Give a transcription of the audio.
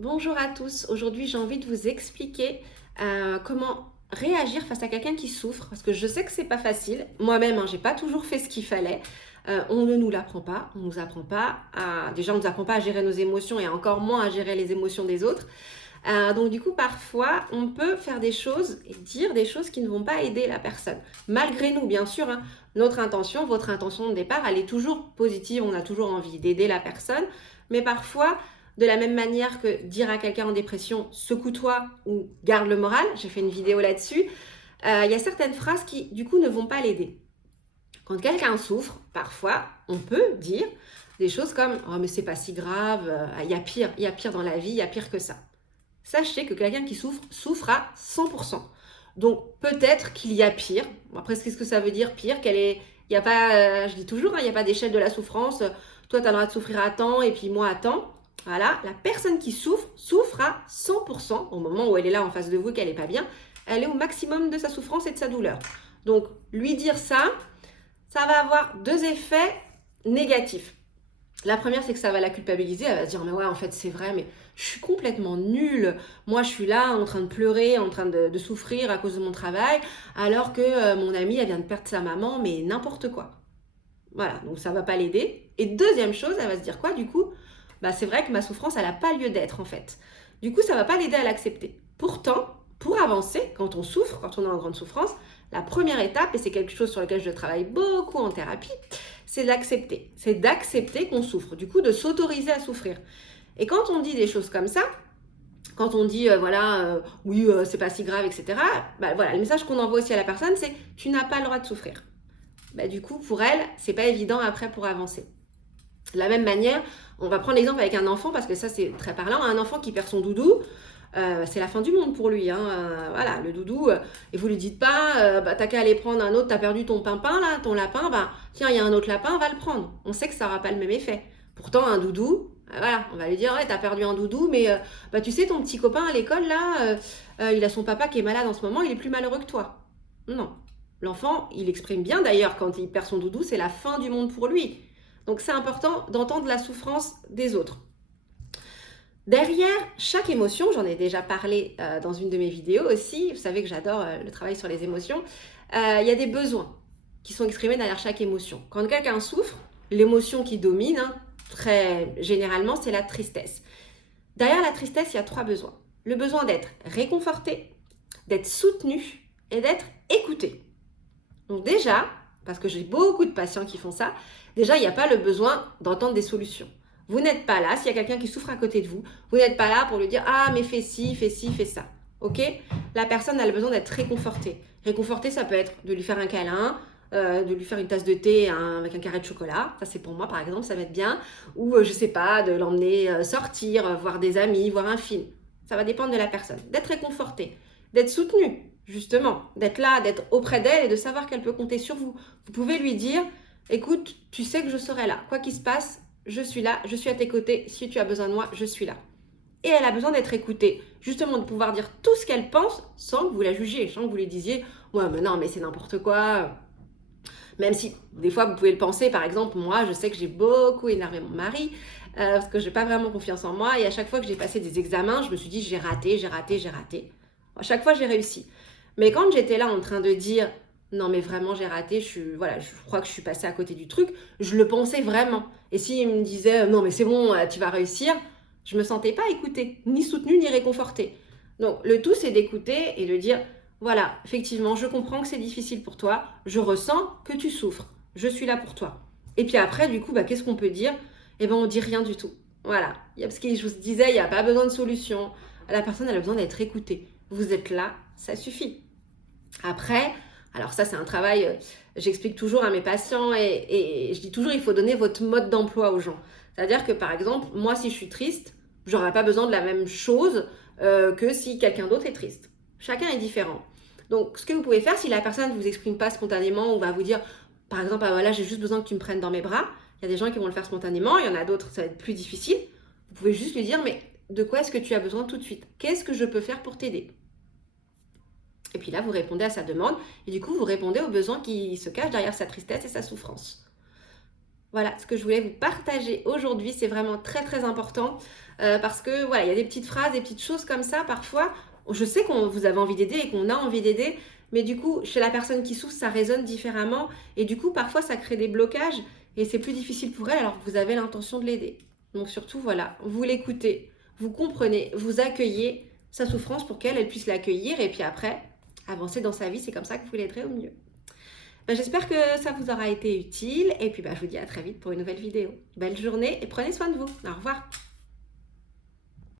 Bonjour à tous, aujourd'hui j'ai envie de vous expliquer comment réagir face à quelqu'un qui souffre, parce que je sais que c'est pas facile, moi-même j'ai pas toujours fait ce qu'il fallait. On ne nous l'apprend pas, on nous apprend pas à, déjà on nous apprend pas à gérer nos émotions et encore moins à gérer les émotions des autres. Donc du coup parfois on peut faire des choses et dire des choses qui ne vont pas aider la personne, malgré nous bien sûr, hein. Notre intention, votre intention de départ, elle est toujours positive, on a toujours envie d'aider la personne, mais parfois de la même manière que dire à quelqu'un en dépression secoue-toi ou garde le moral, j'ai fait une vidéo là-dessus, il y a certaines phrases qui du coup ne vont pas l'aider. Quand quelqu'un souffre, parfois on peut dire des choses comme oh mais c'est pas si grave, il y a pire dans la vie, il y a pire que ça. Sachez que quelqu'un qui souffre, souffre à 100%. Donc peut-être qu'il y a pire. Après, qu'est-ce que ça veut dire pire? Il y a pas, je dis toujours, hein, il n'y a pas d'échelle de la souffrance. Toi, tu as le droit de souffrir à temps et puis moi à temps. Voilà, la personne qui souffre, souffre à 100% au moment où elle est là en face de vous et qu'elle n'est pas bien. Elle est au maximum de sa souffrance et de sa douleur. Donc, lui dire ça, ça va avoir deux effets négatifs. La première, c'est que ça va la culpabiliser. Elle va se dire, mais ouais, en fait, c'est vrai, mais je suis complètement nulle. Moi, je suis là en train de pleurer, en train de souffrir à cause de mon travail, alors que mon amie, elle vient de perdre sa maman, mais n'importe quoi. Voilà, donc ça va pas l'aider. Et deuxième chose, elle va se dire quoi, du coup? Bah, c'est vrai que ma souffrance, elle n'a pas lieu d'être, en fait. Du coup, ça va pas l'aider à l'accepter. Pourtant, pour avancer, quand on souffre, quand on est en grande souffrance, la première étape, et c'est quelque chose sur lequel je travaille beaucoup en thérapie, c'est l'accepter. C'est d'accepter qu'on souffre. Du coup, de s'autoriser à souffrir. Et quand on dit des choses comme ça, quand on dit oui, c'est pas si grave, etc., bah, voilà, le message qu'on envoie aussi à la personne, c'est tu n'as pas le droit de souffrir. Bah, du coup, pour elle, c'est pas évident après pour avancer. De la même manière, on va prendre l'exemple avec un enfant parce que ça c'est très parlant. Un enfant qui perd son doudou, c'est la fin du monde pour lui, hein. Voilà, le doudou, et vous lui dites pas, bah, t'as qu'à aller prendre un autre, t'as perdu ton pimpin là, ton lapin, bah tiens, il y a un autre lapin, va le prendre. On sait que ça n'aura pas le même effet. Pourtant, un doudou, voilà, on va lui dire, ouais, t'as perdu un doudou, mais bah, tu sais, ton petit copain à l'école là, il a son papa qui est malade en ce moment, il est plus malheureux que toi. Non. L'enfant, il exprime bien d'ailleurs quand il perd son doudou, c'est la fin du monde pour lui. Donc c'est important d'entendre la souffrance des autres. Derrière chaque émotion, j'en ai déjà parlé dans une de mes vidéos aussi, vous savez que j'adore le travail sur les émotions, il y a des besoins qui sont exprimés derrière chaque émotion. Quand quelqu'un souffre, l'émotion qui domine, hein, très généralement, c'est la tristesse. Derrière la tristesse, il y a trois besoins. Le besoin d'être réconforté, d'être soutenu et d'être écouté. Donc déjà, parce que j'ai beaucoup de patients qui font ça, déjà, il n'y a pas le besoin d'entendre des solutions. Vous n'êtes pas là, s'il y a quelqu'un qui souffre à côté de vous, vous n'êtes pas là pour lui dire ah mais fais ci, fais ça. Ok? La personne a le besoin d'être réconfortée. Réconfortée, ça peut être de lui faire un câlin, de lui faire une tasse de thé avec un carré de chocolat. Ça c'est pour moi par exemple, ça va être bien. Ou je sais pas, de l'emmener sortir, voir des amis, voir un film. Ça va dépendre de la personne. D'être réconfortée, d'être soutenue, justement, d'être là, d'être auprès d'elle et de savoir qu'elle peut compter sur vous. Vous pouvez lui dire écoute, tu sais que je serai là. Quoi qu'il se passe, je suis là, je suis à tes côtés. Si tu as besoin de moi, je suis là. Et elle a besoin d'être écoutée. Justement, de pouvoir dire tout ce qu'elle pense sans que vous la jugiez, sans que vous lui disiez ouais, mais non, mais c'est n'importe quoi. Même si, des fois, vous pouvez le penser. Par exemple, moi, je sais que j'ai beaucoup énervé mon mari parce que je n'ai pas vraiment confiance en moi. Et à chaque fois que j'ai passé des examens, je me suis dit j'ai raté, j'ai raté, j'ai raté. À chaque fois, j'ai réussi. Mais quand j'étais là en train de dire non mais vraiment j'ai raté, voilà, je crois que je suis passée à côté du truc, je le pensais vraiment. Et s'il me disait non mais c'est bon, tu vas réussir, je me sentais pas écoutée, ni soutenue, ni réconfortée. Donc le tout c'est d'écouter et de dire voilà, effectivement, je comprends que c'est difficile pour toi, je ressens que tu souffres, je suis là pour toi. Et puis après, du coup, bah, qu'est-ce qu'on peut dire? Eh ben on dit rien du tout. Voilà, parce que je vous disais, il n'y a pas besoin de solution. La personne elle a besoin d'être écoutée. Vous êtes là, ça suffit. Après, alors ça c'est un travail, j'explique toujours à mes patients et je dis toujours il faut donner votre mode d'emploi aux gens. C'est-à-dire que par exemple, moi si je suis triste, j'aurais pas besoin de la même chose que si quelqu'un d'autre est triste. Chacun est différent. Donc ce que vous pouvez faire si la personne ne vous exprime pas spontanément ou va vous dire par exemple ah voilà j'ai juste besoin que tu me prennes dans mes bras, il y a des gens qui vont le faire spontanément, il y en a d'autres ça va être plus difficile. Vous pouvez juste lui dire mais de quoi est-ce que tu as besoin tout de suite? Qu'est-ce que je peux faire pour t'aider? Et puis là, vous répondez à sa demande et du coup, vous répondez aux besoins qui se cachent derrière sa tristesse et sa souffrance. Voilà ce que je voulais vous partager aujourd'hui. C'est vraiment très très important parce que voilà, il y a des petites phrases, des petites choses comme ça. Parfois, je sais qu'on vous avez envie d'aider et qu'on a envie d'aider, mais du coup, chez la personne qui souffre, ça résonne différemment et du coup, parfois, ça crée des blocages et c'est plus difficile pour elle alors que vous avez l'intention de l'aider. Donc surtout, voilà, vous l'écoutez, vous comprenez, vous accueillez sa souffrance pour qu'elle puisse l'accueillir et puis après, avancer dans sa vie. C'est comme ça que vous l'aiderez au mieux. Ben, j'espère que ça vous aura été utile et puis ben, je vous dis à très vite pour une nouvelle vidéo. Belle journée et prenez soin de vous. Au revoir.